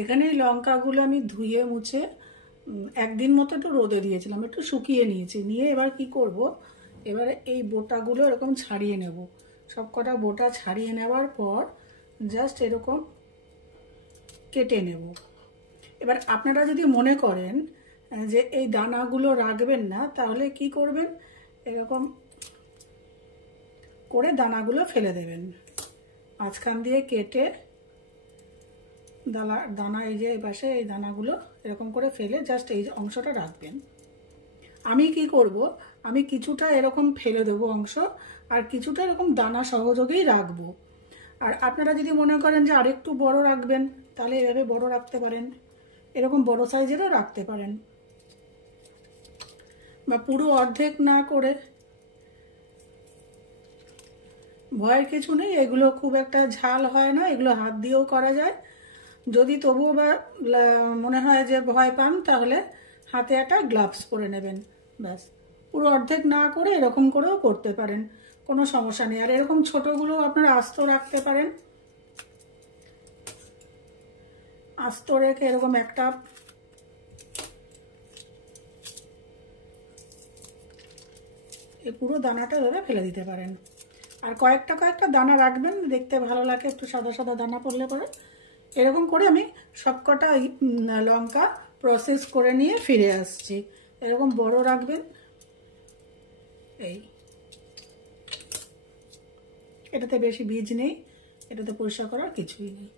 এখানে এই লঙ্কাগুলো আমি ধুয়ে মুছে একদিন মতো একটু রোদে দিয়েছিলাম, একটু শুকিয়ে নিয়েছি। নিয়ে এবার কি করব, এবারে এই বোটাগুলো এরকম ছাড়িয়ে নেব। সব কটা বোটা ছাড়িয়ে নেওয়ার পর জাস্ট এরকম কেটে নেব। এবার আপনারা যদি মনে করেন যে এই দানাগুলো রাখবেন না, তাহলে কি করবেন, এরকম করে দানাগুলো ফেলে দেবেন। মাঝখান দিয়ে কেটে দানা এই যে এই পাশে এই দানাগুলো এরকম করে ফেলে জাস্ট এই অংশটা রাখবেন। আমি কি করব, আমি কিছুটা এরকম ফেলে দেবো অংশ, আর কিছুটা এরকম দানা সহযোগেই রাখবো। আর আপনারা যদি মনে করেন যে আরেকটু বড় রাখবেন, তাহলে এভাবে বড় রাখতে পারেন, এরকম বড় সাইজেরও রাখতে পারেন, বা পুরো অর্ধেক না করে। ভয়ের কিছু নেই, এগুলো খুব একটা ঝাল হয় না, এগুলো হাত দিয়েও করা যায়। যদি তবুও বা মনে হয় যে ভয় পান, তাহলে হাতে একটা গ্লাভস পরে নেবেন, ব্যাস। পুরো অর্ধেক না করে এরকম করেও করতে পারেন, কোনো সমস্যা নেই। আর এরকম ছোটগুলো আপনারা আস্ত রাখতে পারেন, আস্ত রেখে এরকম একটা এই পুরো দানাটা ধরে ফেলে দিতে পারেন। আর কয়েকটা দানা রাখবেন, দেখতে ভালো লাগে, একটু সাদা সাদা দানা পড়লে পরে। এরকম করে আমি সবকটা লঙ্কা প্রসেস করে নিয়ে ফিরে আসছি। এরকম বড় রাখবেন, এই এটাতে বেশি বীজ নেই, এটাতে পরিষ্কার করার কিছুই নেই।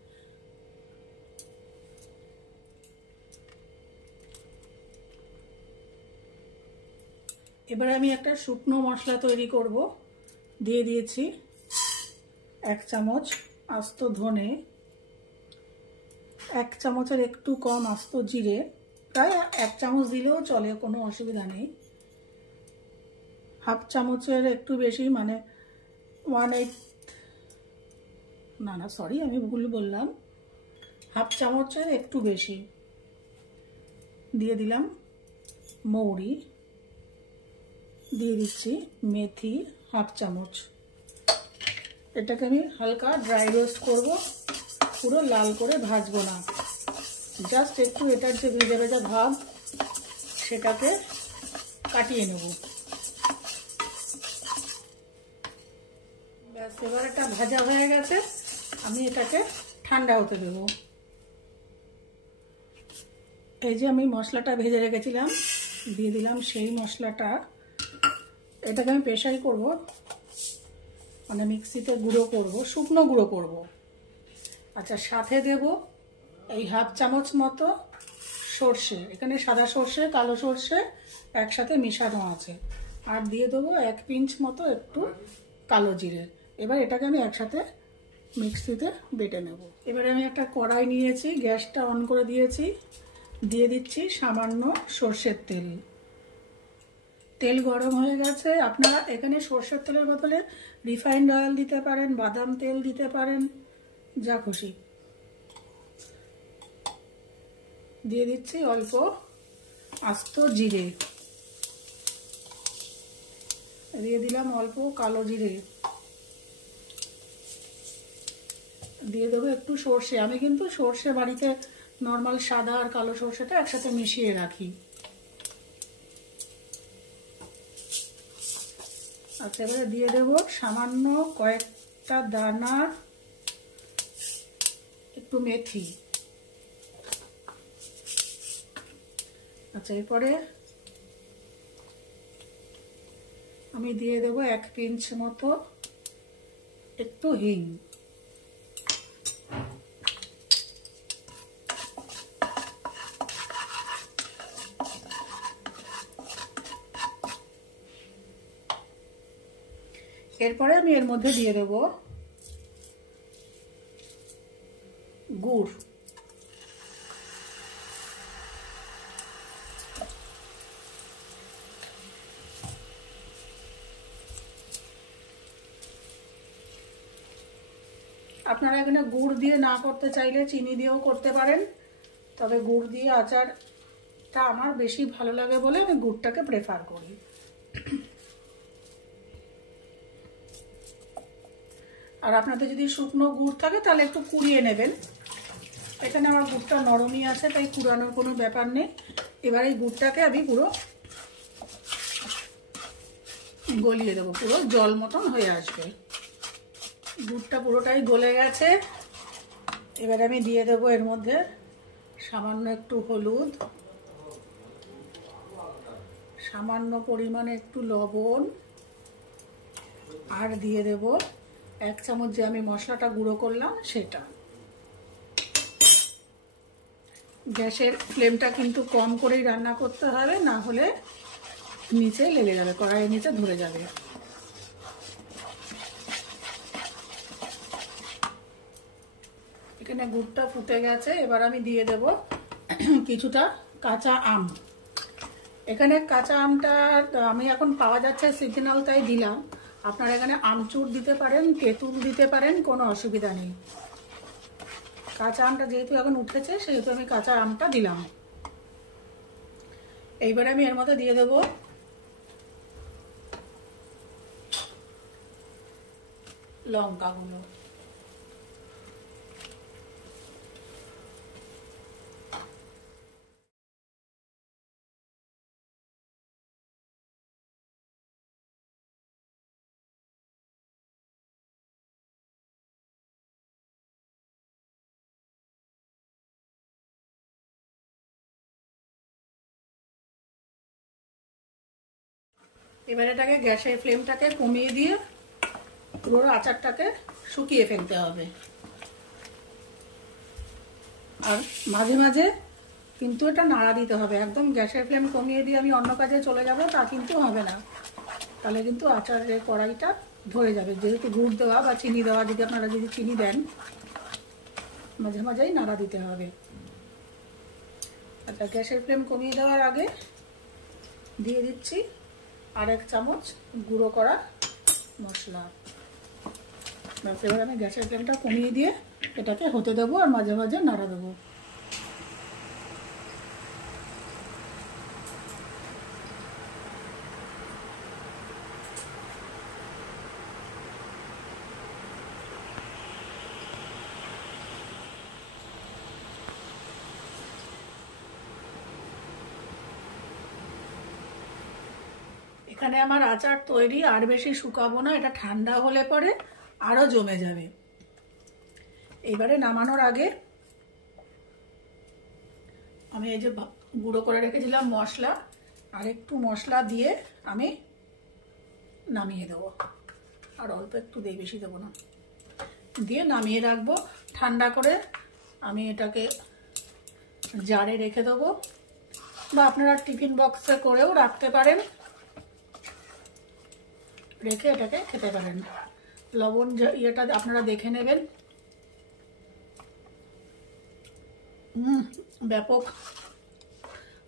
এবারে আমি একটা শুকনো মশলা তৈরি করব। দিয়ে দিয়েছি 1 চামচ আস্ত ধনে, 1 চামচের একটু কম আস্ত জিরে, প্রায় 1 চামচ দিলেও চলে, কোনো অসুবিধা নেই। 1/2 চামচের একটু বেশি, মানে 1/8, না সরি আমি ভুল বললাম, 1/2 চামচের একটু বেশি দিয়ে দিলাম মৌরি, দিয়ে দিচ্ছি মেথি 1/2 চামচ। এটাকে আমি হালকা ড্রাই রোস্ট করব, পুরো লাল করে ভাজবো না, জাস্ট একটু এটার যে ভেজা ভেজা ভাব সেটাকে কাটিয়ে নেব, ব্যাস। এবার এটা ভাজা হয়ে গেছে, আমি এটাকে ঠান্ডা হতে দেব। এই যে আমি মশলাটা ভেজে রেখেছিলাম, দিয়ে দিলাম সেই মশলাটা। এটাকে আমি পেশাই করব, মানে মিক্সিতে গুঁড়ো করব, শুকনো গুঁড়ো করব। আচ্ছা, সাথে দেব এই 1/2 চামচ মতো সর্ষে, এখানে সাদা সর্ষে কালো সর্ষে একসাথে মিশানো আছে, আর দিয়ে দেবো 1 পিঞ্চ মতো একটু কালো জিরে। এবার এটাকে আমি একসাথে মিক্সিতে বেটে নেব। এবারে আমি একটা কড়াই নিয়েছি, গ্যাসটা অন করে দিয়েছি, দিয়ে দিচ্ছি সামান্য সর্ষের তেল। তেল গরম হয়ে গেছে, আপনারা এখানে সর্ষের তেলের বদলে রিফাইন্ড অয়েল দিতে পারেন, বাদাম তেল দিতে পারেন, যা খুশি। দিয়ে দিচ্ছি অল্প আস্ত জিরে, দিয়ে দিলাম অল্প কালো জিরে, দিয়ে দেবো একটু সর্ষে। আমি কিন্তু সর্ষে বাড়িতে নর্মাল সাদা আর কালো সর্ষেটা একসাথে মিশিয়ে রাখি। আচ্ছা, এবারে দিয়ে দেবো সামান্য কয়েকটা দানা একটু মেথি। আচ্ছা, এরপরে আমি দিয়ে দেবো 1 পিঞ্চ মতো একটু হিং। এরপরে আমি এর মধ্যে দিয়ে দেব গুড়। আপনারা এখানে গুড় দিয়ে না করতে চাইলে চিনি দিয়েও করতে পারেন, তবে গুড় দিয়ে আচারটা আমার বেশি ভালো লাগে বলে আমি গুড়টাকে প্রেফার করি। আর আপনাদের যদি শুকনো গুড় থাকে তাহলে একটু কুড়িয়ে নেবেন, এখানে আমার গুড়টা নরমই আছে, তাই কুড়ানোর কোনো ব্যাপার নেই। এবার এই গুড়টাকে আমি পুরো গলিয়ে দেবো, পুরো জল মতন হয়ে আসবে। দুধটা পুরোটাই গলে গেছে। এবার আমি দিয়ে দেবো এর মধ্যে সামান্য একটু হলুদ, সামান্য পরিমাণে একটু লবণ, আর দিয়ে দেব 1 চামচ যে আমি মশলাটা গুঁড়ো করলাম সেটা। গ্যাসের ফ্লেমটা কিন্তু কম করেই রান্না করতে হবে, না হলে নিচে লেগে যাবে, কড়াইয়ের নিচে ধরে যাবে। এখানে গুড়টা ফুটে গেছে। এবার আমি দিয়ে দেব কিছুটা কাঁচা আম। এখানে কাঁচা আমটা আমি এখন পাওয়া যাচ্ছে সিজনাল, তাই দিলাম। আপনারা এখানে আমচুর দিতে পারেন, তেঁতুল দিতে পারেন, কোনো অসুবিধা নেই। কাঁচা আমটা যেহেতু এখন উঠেছে সেহেতু আমি কাঁচা আমটা দিলাম। এইবারে আমি এর মধ্যে দিয়ে দেব লঙ্কাগুলো। এবার এটাকে গ্যাসের ফ্লেমটাকে কমিয়ে দিয়ে পুরো আচারটাকে শুকিয়ে ফেলতে হবে। আর মাঝে মাঝে কিন্তু এটা নাড়া দিতে হবে। একদম গ্যাসের ফ্লেম কমিয়ে দিয়ে আমি অন্য কাজে চলে যাব তা কিন্তু হবে না, তাহলে কিন্তু আচারের কড়াইটা ধরে যাবে। যেহেতু গুড় দেওয়া বা চিনি দেওয়া, যদি আপনারা যদি চিনি দেন, মাঝে মাঝেই নাড়া দিতে হবে। আচ্ছা, গ্যাসের ফ্লেম কমিয়ে দেওয়ার আগে দিয়ে দিচ্ছি 1 চামচ গুঁড়ো করা মশলা। এবার আমি গ্যাসের ফ্লেমটা কমিয়ে দিয়ে এটাকে হতে দেবো আর মাঝে মাঝে নাড়া দেবো। এখানে আমার আচার তৈরি। আর বেশি শুকাবো না, এটা ঠান্ডা হলে পরে আরো জমে যাবে। এবারে নামানোর আগে আমি এই যে গুঁড়ো করে রেখেছিলাম মশলা, আর একটু মশলা দিয়ে আমি নামিয়ে দেবো। আর অল্প একটু দিয়ে, বেশি দেবো না, দিয়ে নামিয়ে রাখবো। ঠান্ডা করে আমি এটাকে জারে রেখে দেবো, বা আপনারা টিফিন বক্সে করেও রাখতে পারেন, রেখে এটাকে খেতে পারেন। লবণ ইয়েটা আপনারা দেখে নেবেন। ব্যাপক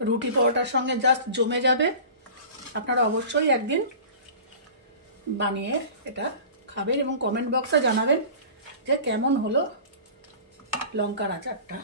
রুটি পরোটার সঙ্গে জাস্ট জমে যাবে। আপনারা অবশ্যই একদিন বানিয়ে এটা খাবেন এবং কমেন্ট বক্সে জানাবেন যে কেমন হলো লঙ্কার আচারটা।